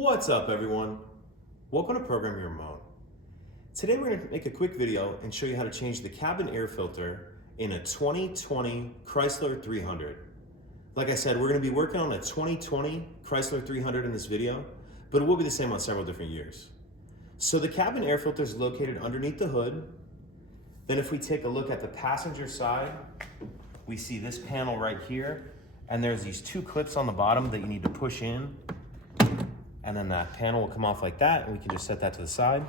What's up, everyone? Welcome to Program Your Remote. Today we're going to make a quick video and show you how to change the cabin air filter in a 2020 Chrysler 300. Like I said, we're going to be working on a 2020 Chrysler 300 in this video, but it will be the same on several different years. So the cabin air filter is located underneath the hood. Then if we take a look at the passenger side, we see this panel right here, and there's these two clips on the bottom that you need to push in. And then that panel will come off like that, and we can just set that to the side.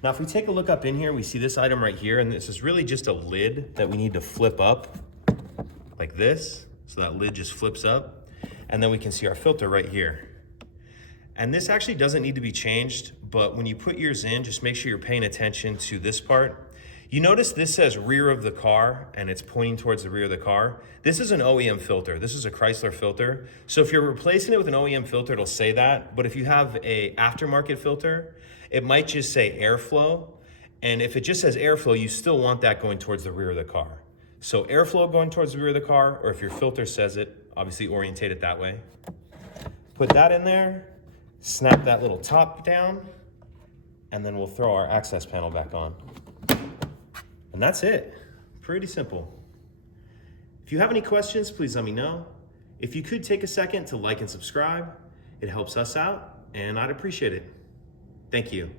Now, if we take a look up in here, we see this item right here, and this is really just a lid that we need to flip up like this. So that lid just flips up, and then we can see our filter right here. And this actually doesn't need to be changed, but when you put yours in, just make sure you're paying attention to this part. You notice this says rear of the car, and it's pointing towards the rear of the car. This is an OEM filter. This is a Chrysler filter. So if you're replacing it with an OEM filter, it'll say that. But if you have a aftermarket filter, it might just say airflow. And if it just says airflow, you still want that going towards the rear of the car. So airflow going towards the rear of the car, or if your filter says it, obviously orientate it that way. Put that in there, snap that little top down, and then we'll throw our access panel back on. And that's it. Pretty simple. If you have any questions, please let me know. If you could take a second to like and subscribe, it helps us out, and I'd appreciate it. Thank you.